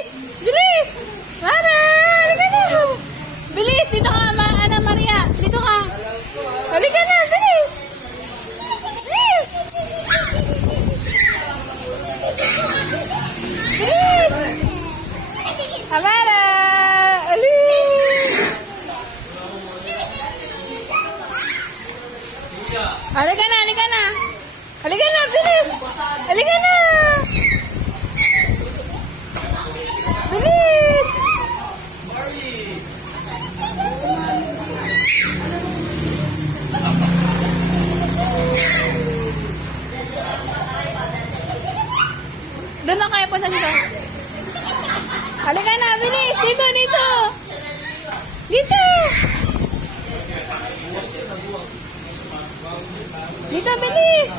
bilis! Bilis! Mara! Halika na! Bilis! Dito ka, Ana Maria! Dito ka! Halika na! Bilis! Bilis! Bilis! Amara! Alis! Halika na! Halika na! Halika na! Bilis! Halika na! Bilis! Doon lang kayo punta dito. Halika na, bilis! Dito, dito! Dito! Dito, bilis!